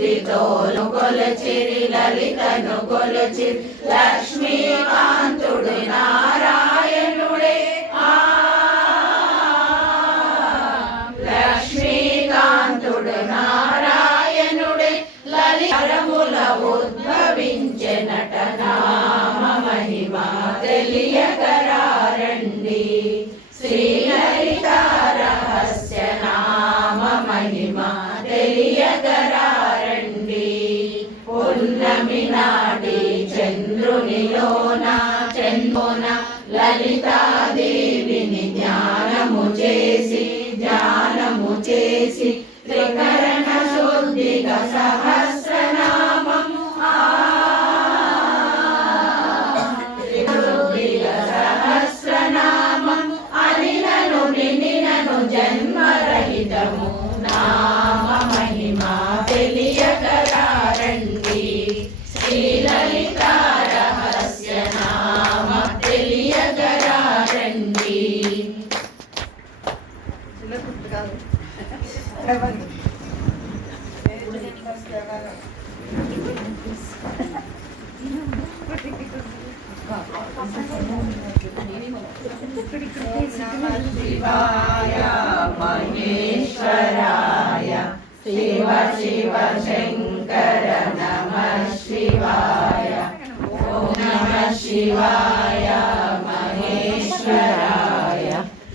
బుద్ధితోను కొలచిరి లలితను కొలచిరి లక్ష్మీకాంతుడు నారాయణుడే లక్ష్మీకాంతుడు నారాయణుడే లలితముల ఉద్భవించెనట నామ మహిమ తెలియగరారండి శ్రీలలిత రహస్య నామ మహిమ తెలియగరారండి పున్నమి నాటి చంద్రునిలోన చంద్రోన లలితాదేవిని ధ్యానము చేసి త్రికరణ శుద్ధిగా సహస్రనామము సహస్రనామము అనినను నినినను జన్మరహితము నామ మహిమ తెలియగరారండి శ్రీలలిత రహస్య నామ తెలియగరారండి శివాయ మహేశ్వరాయ శివ శివ శంకర నమః శివాయ ఓం నమః శివాయ మహేశ్వరాయ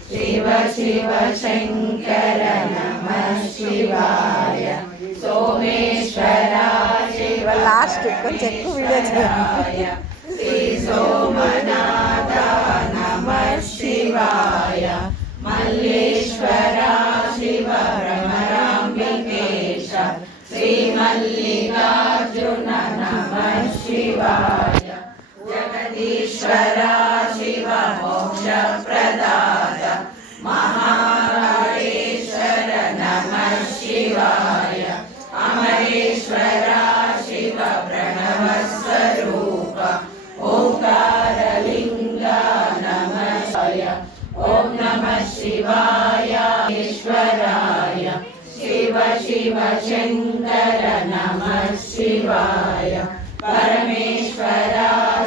శివ శివ శంకర నమః శివాయ సోమేశ్వర శివ లాస్ట్ కొంచెం ఎక్కువ వీడియో శ్రీ సోమనాథ నమః శివాయ మల్లేశ్వర శివ భ్రమరాంబికేశ శ్రీ మల్లికార్జున నమః శివాయ జగదీశ్వర శివ మోక్ష ప్రదాత మహాకాళేశ్వర నమః శివాయ అమరేశ్వర శివ ప్రణవ స్వరూప ఓంకారలింగ నమః శివాయ ఓం నమః శివాయ ఈశ్వరాయ శివ శివ శంకర నమః శివాయ పరమేశ్వర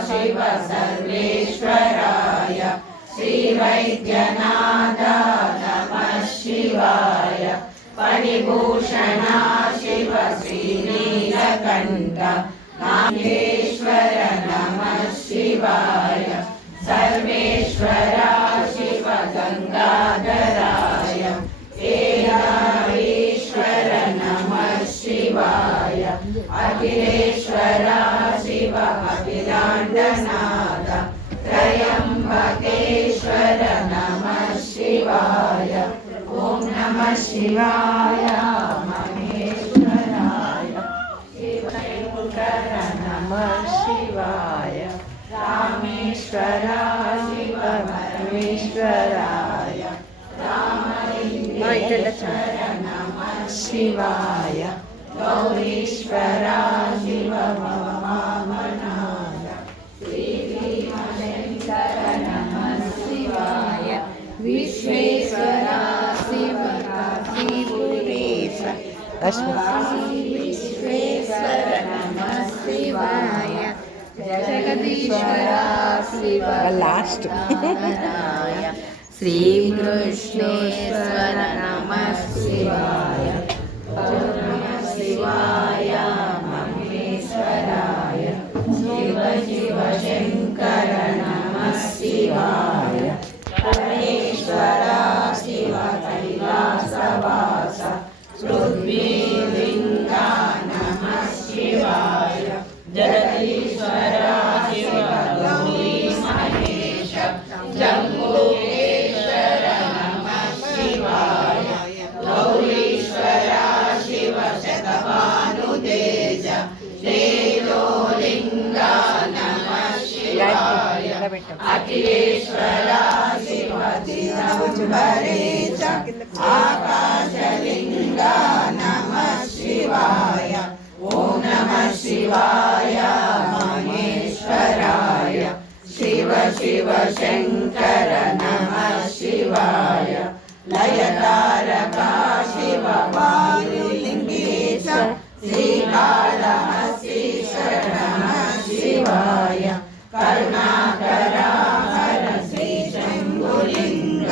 శివ సర్వేశ్వరాయ శ్రీ వైద్యనాథ నమః శివాయ పరిభూషణ శివ శ్రీనీలకంఠ నాగేశ్వర నమః శివాయ సర్వేశ్వర శివ గంగాధరాయ కేదారేశ్వర నమః శివాయ అఖిలేశ్వర శివ అఖిలాండనాథ త్రయంబకేశ్వర నమః శివాయ ఓం నమః శివాయ మహేశ్వరాయ శివశంకర నమః శివాయ రామేశ్వర శివ పరమేశ్వరాయ రామలింగేశ్వర నమః శివాయ గౌరీశ్వర శివ వామనాథ శ్రీశంకర నమః శివాయ విశ్వేశ్వర శివ కాశీపురేశ విశ్వేశ్వర నమః శివాయ జగదీశ్వర శివ లాస్ట్ శ్రీకృష్ణేశ్వర నమః శివాయ నమః శివాయ మహేశ్వరాయ శివ శివ శంకర నమః శివాయ పరమేశ్వర శివ కైలాసవాస పృథ్వీలింగ నమః శివాయ జగదీశ్వర శివ గౌరీ మహేశ జంబూకేశ్వర నమః శివాయ గౌరీశ్వర శివ శతభానుతేజ శ్రీలోలింగ నమః శివాయ అఖిలేశ్వర శివ దిగంబరేశ ఆకాశలింగ నమః శివాయ ఓం నమః శివాయ మహేశ్వరాయ శివ శివ శంకర నమః శివాయ లయతారక శివ వాయులింగేశ శ్రీ శ్రీకాళహస్తీశ్వర నమః శివాయ కరుణాకర హర శ్రీ శంభులింగ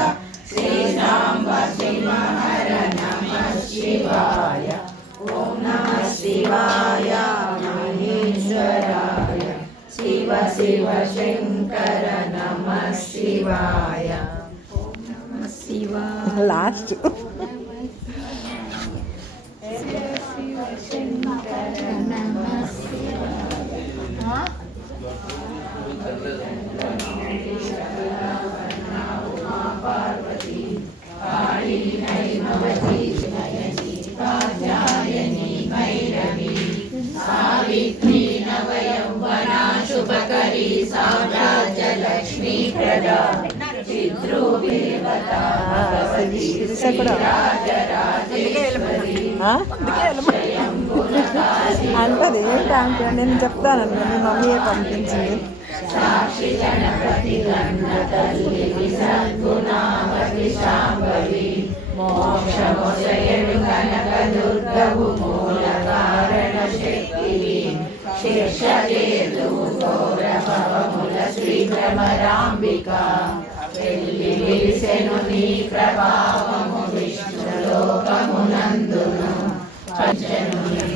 శ్రీ సాంబ సింహర నమః శివాయ ఓం నమః శివాయ మహేశ్వరాయ శివ శివ శంకర నమః శివాయ ఓం నమః శివాయ లాస్ట్ శంకర నమః శివాయ పార్వతీ కాళీ నైమవతి నయని కాత్యాయని భైరవి సావిత్రి నవయౌవనా శుభకరీ సామ్రాజ్యలక్ష్మీ ప్రదా చిద్రూపీ దేవతా భగవతి రాజరాజేశ్వరి అంటది ఏంటి అంటే నేను చెప్తాను మీ మమ్మీయే పంపించింది. సాక్షి గణపతి గణ తల్లి సద్గుణావతి శాంభవి మోక్షమోసయడు కనక దుర్గవు మూల కారణ శక్తివి శిక్షకేతువు గౌరవముల శ్రీ భ్రమరాంబిక వెళ్ళి విరిసెను నీ ప్రభావము విష్ణులోకమునందును పంచను నీ